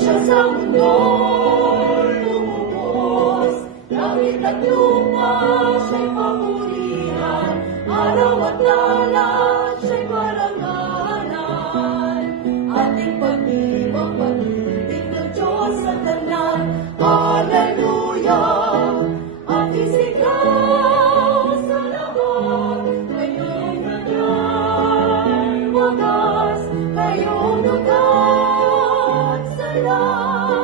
siya sa mundo lumubos. Langit at lupa siya'y papurihan, araw at lalat siya'y parangalan. Ating pag-ibig, pag-ibig ng Diyos sa tanan. Hallelujah! Ating sigaw sa lahat, ngayong nagay wagas, ngayong nagat sa lahat.